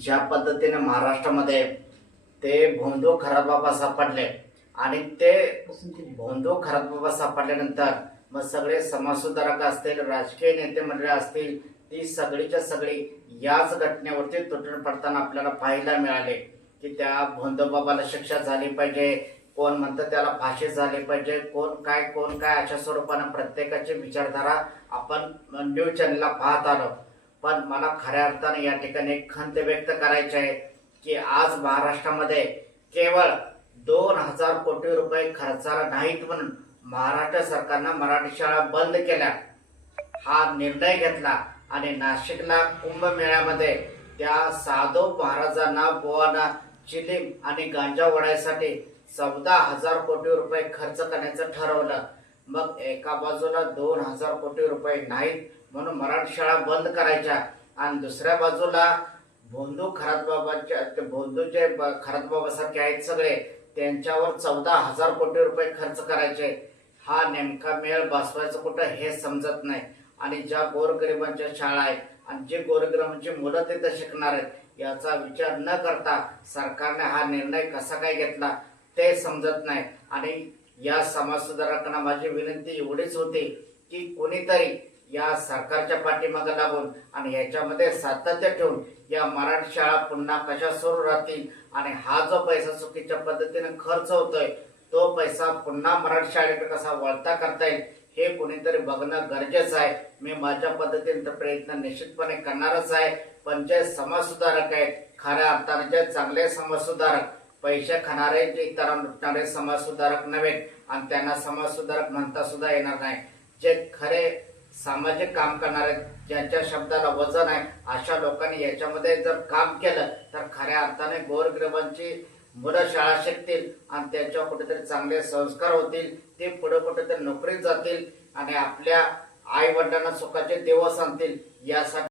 ज्या पद्धतीने महाराष्ट्रामध्ये ते भोंदू खरातबाबा सापडले आणि ते भोंदू खरातबाबा सापडल्यानंतर मग सगळे समाजसुधारक असतील, राजकीय नेते मंडळी असतील, ती सगळीच्या सगळी याच घटनेवरती तुटून पडताना आपल्याला पाहायला मिळाले की त्या भोंदूबाबाला शिक्षा झाली पाहिजे, कोण म्हणतं त्याला फाशी झाली पाहिजे, कोण काय अशा स्वरूपानं प्रत्येकाची विचारधारा आपण न्यूज चॅनलला पाहत आलो. पण मला खऱ्या अर्थाने या ठिकाणी एक खंत व्यक्त करायची आहे की आज महाराष्ट्रामध्ये केवळ 2000 कोटी रुपये खर्चाला नाहीत म्हणून महाराष्ट्र सरकारनं मराठी शाळा बंद केल्या. हा निर्णय घेतला आणि नाशिकला कुंभमेळ्यामध्ये त्या साधू महाराजांना बुवांना चिलीम आणि गांजा ओढायसाठी 14,000 कोटी रुपये खर्च करण्याचं ठरवलं. मग एका बाजूला 2000 कोटी रुपये नाहीत म्हणून मराठी शाळा बंद करायच्या आणि दुसऱ्या बाजूला भोंदू जे खरातबाबा सारखे आहेत सगळे त्यांच्यावर 14,000 कोटी रुपये खर्च करायचे. हा नेमका मेळ बसवायचं कुठं हे समजत नाही. आणि ज्या गोरगरिबांच्या शाळा आहेत आणि जे गोरगरिबांची मुलं तिथं शिकणार आहेत याचा विचार न करता सरकारने हा निर्णय कसा काय घेतला ते समजत नाही. आणि या समाजसुधारकांना माझी विनंती एवढीच होती की कोणीतरी या सरकारच्या पाठीमागे लागून आणि याच्यामध्ये सातत्य ठेवून या मराठी शाळा पुन्हा कशा सुरू राहतील आणि हा जो पैसा चुकीच्या पद्धतीने खर्च होतोय तो पैसा पुन्हा मराठी शाळेकडे कसा वळता करता येईल हे कोणीतरी बघणं गरजेचं आहे. मी माझ्या पद्धतीने प्रयत्न निश्चितपणे करणारच आहे. पण जे समाजसुधारक आहेत खऱ्या अर्थाने जे चांगले समाजसुधारक, पैसे खाणारे जे इतरांना लुटणारे समाजसुधारक नव्हे आणि त्यांना समाजसुधारक म्हणता सुद्धा येणार नाही. जे खरे सामाजिक काम करणारे ज्यांच्या शब्दाला वजन आहे अशा लोकांनी याच्यामध्ये जर काम केलं तर खऱ्या अर्थाने गोरगरिबांची मुलं शाळा शिकतील आणि त्यांच्यावर कुठेतरी चांगले संस्कार होतील. ते पुढे कुठेतरी नोकरीत जातील आणि आपल्या आई वडिलांना सुखाचे दिवस आणतील. यासाठी